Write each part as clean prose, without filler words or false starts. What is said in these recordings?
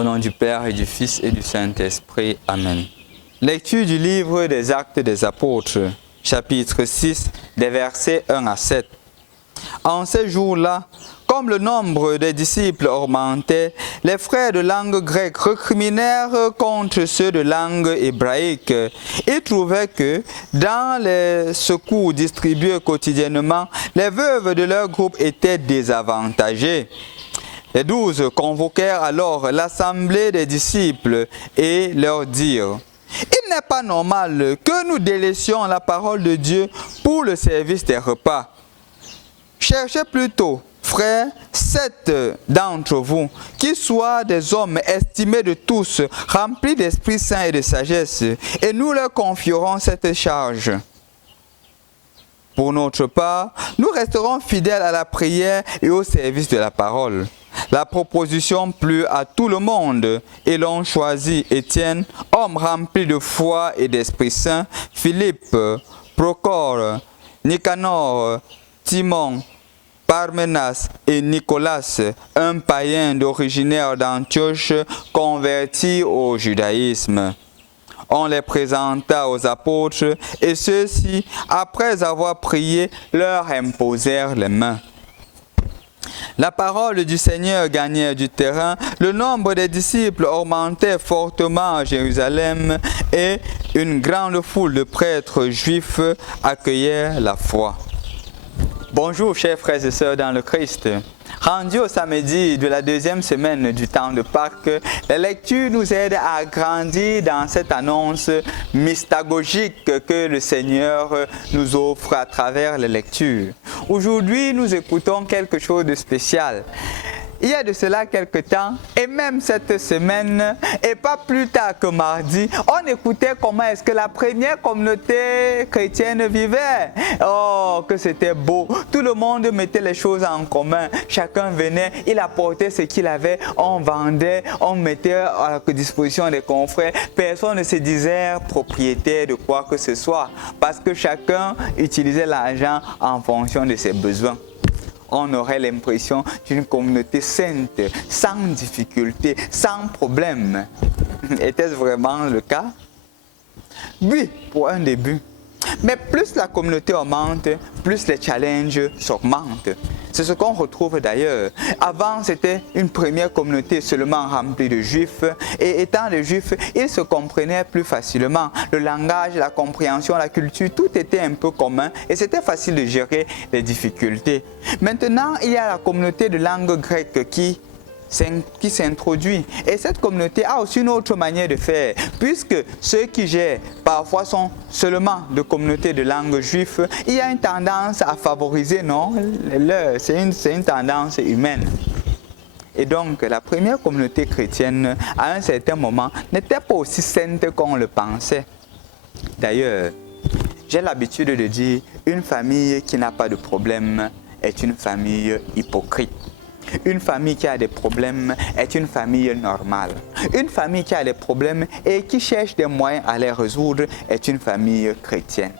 Au nom du Père et du Fils et du Saint-Esprit. Amen. Lecture du livre des Actes des Apôtres, chapitre 6, des versets 1 à 7. En ces jours-là, comme le nombre des disciples augmentait, les frères de langue grecque recriminèrent contre ceux de langue hébraïque. Ils trouvaient que, dans les secours distribués quotidiennement, les veuves de leur groupe étaient désavantagées. Les 12 convoquèrent alors l'assemblée des disciples et leur dirent: il n'est pas normal que nous délaissions la parole de Dieu pour le service des repas. Cherchez plutôt, frères, 7 d'entre vous, qui soient des hommes estimés de tous, remplis d'Esprit Saint et de sagesse, et nous leur confierons cette charge. Pour notre part, nous resterons fidèles à la prière et au service de la parole. La proposition plut à tout le monde, et l'on choisit Étienne, homme rempli de foi et d'Esprit Saint, Philippe, Procore, Nicanor, Timon, Parmenas et Nicolas, un païen originaire d'Antioche, converti au judaïsme. On les présenta aux apôtres, et ceux-ci, après avoir prié, leur imposèrent les mains. La parole du Seigneur gagnait du terrain, le nombre des disciples augmentait fortement à Jérusalem, et une grande foule de prêtres juifs accueillait la foi. Bonjour chers frères et sœurs dans le Christ. Rendu au samedi de la deuxième semaine du temps de Pâques, la lecture nous aide à grandir dans cette annonce mystagogique que le Seigneur nous offre à travers les lectures. Aujourd'hui, nous écoutons quelque chose de spécial. Il y a de cela quelque temps, et même cette semaine, et pas plus tard que mardi, on écoutait comment est-ce que la première communauté chrétienne vivait. Oh, que c'était beau. Tout le monde mettait les choses en commun. Chacun venait, il apportait ce qu'il avait, on vendait, on mettait à la disposition des confrères. Personne ne se disait propriétaire de quoi que ce soit, parce que chacun utilisait l'argent en fonction de ses besoins. On aurait l'impression d'une communauté sainte, sans difficulté, sans problème. Était-ce vraiment le cas? Oui, pour un début. Mais plus la communauté augmente, plus les challenges s'augmentent. C'est ce qu'on retrouve d'ailleurs. Avant, c'était une première communauté seulement remplie de juifs. Et étant des juifs, ils se comprenaient plus facilement. Le langage, la compréhension, la culture, tout était un peu commun. Et c'était facile de gérer les difficultés. Maintenant, il y a la communauté de langue grecque qui s'introduit. Et cette communauté a aussi une autre manière de faire, puisque ceux qui gèrent parfois sont seulement de communautés de langue juive, il y a une tendance à favoriser, non, c'est une tendance humaine. Et donc, la première communauté chrétienne, à un certain moment, n'était pas aussi sainte qu'on le pensait. D'ailleurs, j'ai l'habitude de dire, une famille qui n'a pas de problème est une famille hypocrite. Une famille qui a des problèmes est une famille normale. Une famille qui a des problèmes et qui cherche des moyens à les résoudre est une famille chrétienne.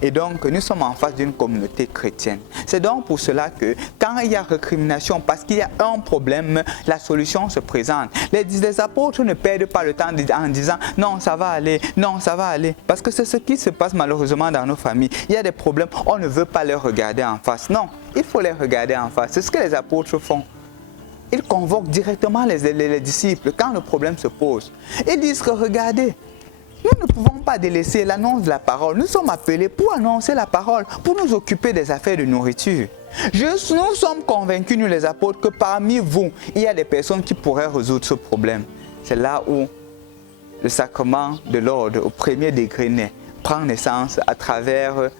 Et donc, nous sommes en face d'une communauté chrétienne. C'est donc pour cela que quand il y a récrimination, parce qu'il y a un problème, la solution se présente. Les apôtres ne perdent pas le temps en disant « non, ça va aller, non, ça va aller ». Parce que c'est ce qui se passe malheureusement dans nos familles. Il y a des problèmes, on ne veut pas les regarder en face. Non, il faut les regarder en face. C'est ce que les apôtres font. Ils convoquent directement les disciples quand le problème se pose. Ils disent que regardez, nous ne pouvons pas délaisser l'annonce de la parole. Nous sommes appelés pour annoncer la parole, pour nous occuper des affaires de nourriture. Nous sommes convaincus, nous les apôtres, que parmi vous, il y a des personnes qui pourraient résoudre ce problème. C'est là où le sacrement de l'ordre au premier degré prend naissance à travers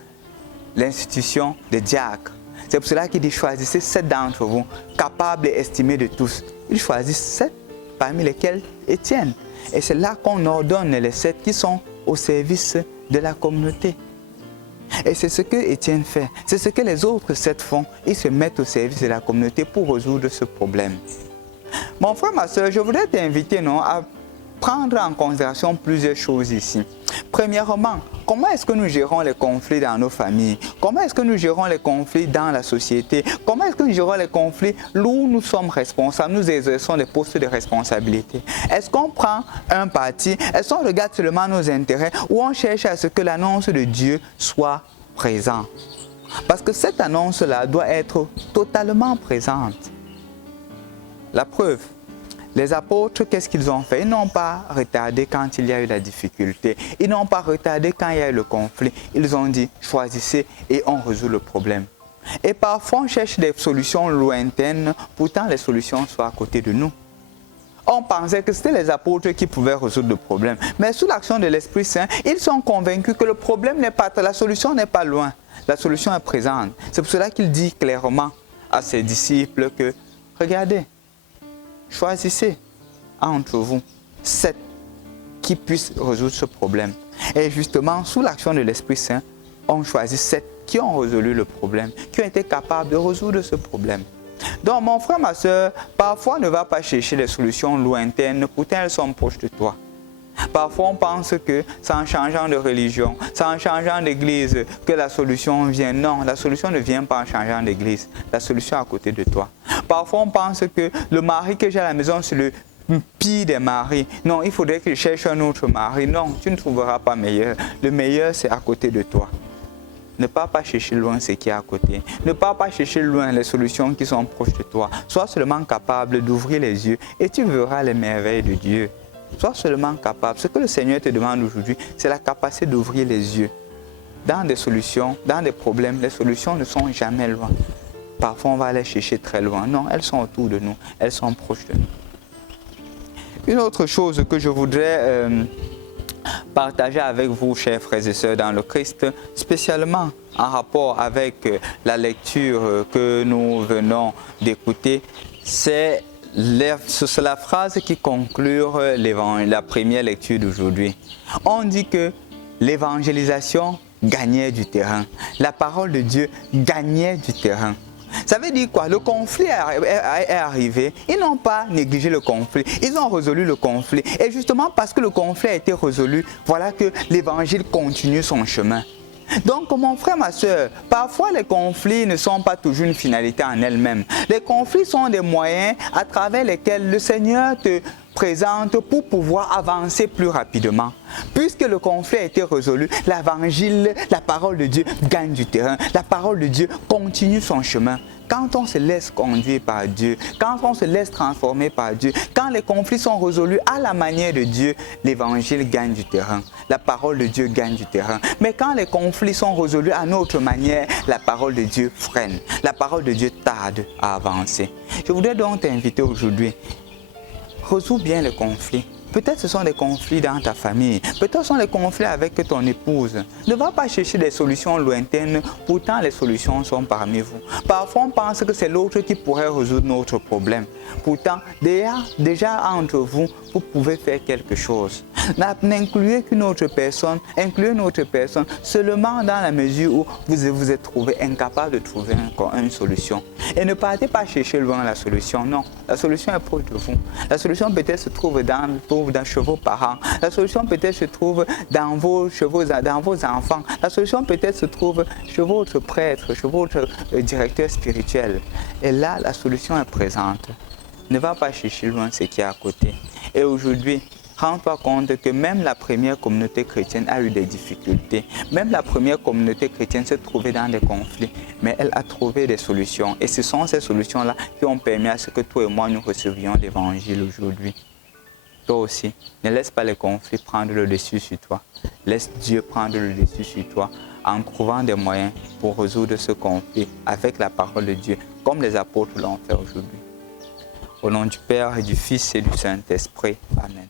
l'institution des diacres. C'est pour cela qu'il dit choisissez 7 d'entre vous, capables et estimés de tous. Il choisit 7, parmi lesquels Étienne. Et c'est là qu'on ordonne les 7 qui sont au service de la communauté. Et c'est ce que Étienne fait. C'est ce que les autres 7 font. Ils se mettent au service de la communauté pour résoudre ce problème. Mon frère, ma soeur, je voudrais t'inviter à prendre en considération plusieurs choses ici. Premièrement, comment est-ce que nous gérons les conflits dans nos familles? Comment est-ce que nous gérons les conflits dans la société? Comment est-ce que nous gérons les conflits où nous sommes responsables, nous exerçons des postes de responsabilité? Est-ce qu'on prend un parti? Est-ce qu'on regarde seulement nos intérêts ou on cherche à ce que l'annonce de Dieu soit présente? Parce que cette annonce-là doit être totalement présente. La preuve. Les apôtres, qu'est-ce qu'ils ont fait? Ils n'ont pas retardé quand il y a eu la difficulté. Ils n'ont pas retardé quand il y a eu le conflit. Ils ont dit, choisissez et on résout le problème. Et parfois, on cherche des solutions lointaines, pourtant les solutions sont à côté de nous. On pensait que c'était les apôtres qui pouvaient résoudre le problème. Mais sous l'action de l'Esprit Saint, ils sont convaincus que le problème n'est pas, la solution n'est pas loin. La solution est présente. C'est pour cela qu'il dit clairement à ses disciples que, regardez, choisissez entre vous 7 qui puissent résoudre ce problème. Et justement, sous l'action de l'Esprit Saint, on choisit 7 qui ont résolu le problème, qui ont été capables de résoudre ce problème. Donc, mon frère, ma soeur, parfois ne va pas chercher des solutions lointaines, pourtant elles sont proches de toi. Parfois, on pense que c'est en changeant de religion, c'est en changeant d'église que la solution vient. Non, la solution ne vient pas en changeant d'église. La solution est à côté de toi. Parfois, on pense que le mari que j'ai à la maison, c'est le pire des maris. Non, il faudrait que je cherche un autre mari. Non, tu ne trouveras pas meilleur. Le meilleur, c'est à côté de toi. Ne pars pas chercher loin ce qui est à côté. Ne pars pas chercher loin les solutions qui sont proches de toi. Sois seulement capable d'ouvrir les yeux et tu verras les merveilles de Dieu. Sois seulement capable. Ce que le Seigneur te demande aujourd'hui, c'est la capacité d'ouvrir les yeux. Dans des solutions, dans des problèmes, les solutions ne sont jamais loin. Parfois, on va les chercher très loin. Non, elles sont autour de nous. Elles sont proches de nous. Une autre chose que je voudrais partager avec vous, chers frères et sœurs dans le Christ, spécialement en rapport avec la lecture que nous venons d'écouter, c'est la phrase qui conclut la première lecture d'aujourd'hui. On dit que l'évangélisation gagnait du terrain. La parole de Dieu gagnait du terrain. Ça veut dire quoi? Le conflit est arrivé. Ils n'ont pas négligé le conflit. Ils ont résolu le conflit. Et justement parce que le conflit a été résolu, voilà que l'évangile continue son chemin. Donc, mon frère, ma soeur, parfois les conflits ne sont pas toujours une finalité en elle-même. Les conflits sont des moyens à travers lesquels le Seigneur te présente pour pouvoir avancer plus rapidement. Puisque le conflit a été résolu, l'évangile, la parole de Dieu gagne du terrain. La parole de Dieu continue son chemin. Quand on se laisse conduire par Dieu, quand on se laisse transformer par Dieu, quand les conflits sont résolus à la manière de Dieu, l'évangile gagne du terrain. La parole de Dieu gagne du terrain. Mais quand les conflits sont résolus à notre manière, la parole de Dieu freine. La parole de Dieu tarde à avancer. Je voudrais donc t'inviter aujourd'hui. Résous bien les conflits. Peut-être ce sont des conflits dans ta famille. Peut-être ce sont des conflits avec ton épouse. Ne va pas chercher des solutions lointaines. Pourtant, les solutions sont parmi vous. Parfois, on pense que c'est l'autre qui pourrait résoudre notre problème. Pourtant, déjà entre vous, vous pouvez faire quelque chose. N'incluez qu'une autre personne, incluez une autre personne seulement dans la mesure où vous vous êtes trouvé incapable de trouver une solution. Et ne partez pas chercher loin la solution. Non, la solution est proche de vous. La solution peut-être se trouve chez vos parents. La solution peut-être se trouve dans vos enfants. La solution peut-être se trouve chez votre prêtre, chez votre directeur spirituel. Et là, la solution est présente. Ne va pas chercher loin ce qui est à côté. Et aujourd'hui, rends-toi compte que même la première communauté chrétienne a eu des difficultés. Même la première communauté chrétienne s'est trouvée dans des conflits. Mais elle a trouvé des solutions. Et ce sont ces solutions-là qui ont permis à ce que toi et moi nous recevions l'évangile aujourd'hui. Toi aussi, ne laisse pas les conflits prendre le dessus sur toi. Laisse Dieu prendre le dessus sur toi en trouvant des moyens pour résoudre ce conflit avec la parole de Dieu, comme les apôtres l'ont fait aujourd'hui. Au nom du Père et du Fils et du Saint-Esprit. Amen.